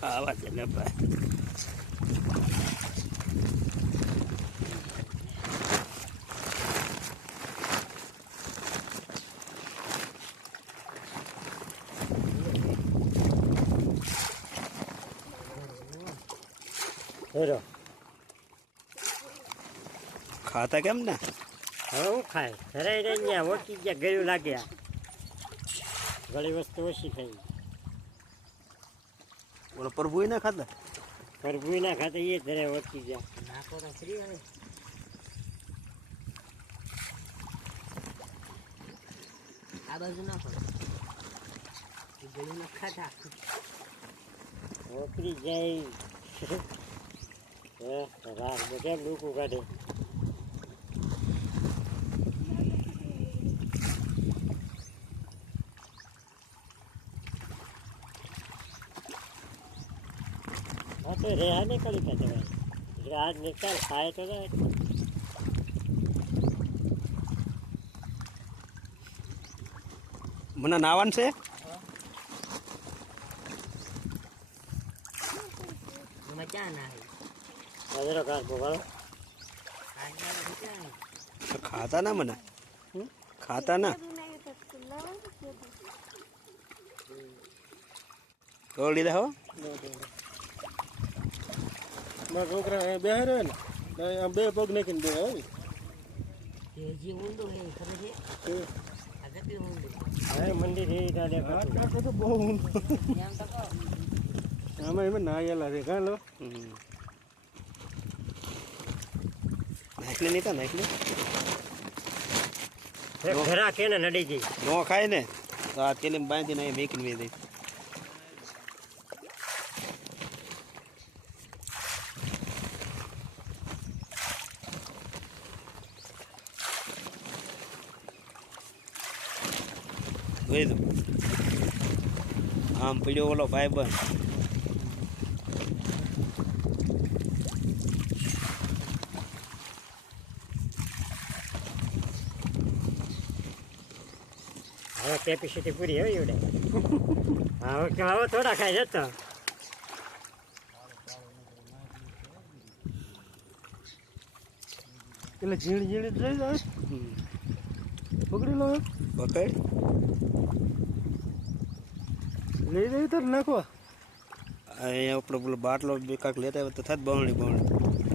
ખાવા છે ને ભાઈ. ખાતા કેમ ને હું ખાય ધરાઈ રહી ઓછી ગયા ગળ્યું લાગ્યા ઘણી વસ્તુ ઓછી ખાઈ બોલો પ્રભુ ના ખાતા કરભું ના ખાતા એ ધરે ઓછી ગયા નાખો તો ફ્રી હવે આ બાજુ નાખો ગળ્યું ના ખાતા ઓકરી જાય રાખ બધા લોકો કાઢે हाँ तो रेहा नहीं करी कहते भाई आज निकल खाए तो ना મને નાવાનું છે मैं क्या ना है अजरो कार बोलो ખાતા ના મને ખાતા ના તોડ લીધા હો મારા છોકરા બે રહ્યો ને બે પગ નાખીને બે આવી જે ઊંડું હે ખબર છે આગળ ઊંડું હા મંદિર હે દાદા કાકા તો બહુ ઊંડું એમ તો કહો આમાં એમાં નાયેલા છે કાં લો નાખલી નહીં તા નાખલી ઘરા કે ને નડી ગઈ નો ખાય ને તો આ તેલી બાંધીને અહીં મેકીને વે દે જોઈ દો આમ પીડ્યો ઓલો ભાઈ બંધ હવે કેપેસિટી પૂરી હોય એવડે હવે થોડા ખાઈ જતો એટલે ઝીણ ઝીણ જઈ જાય પકડી લો પકડ લઈ જઈ તો નાખવા અહીંયા આપણો પેલો બાટલો બે કાંક લેતા હોય તો થાત બવણી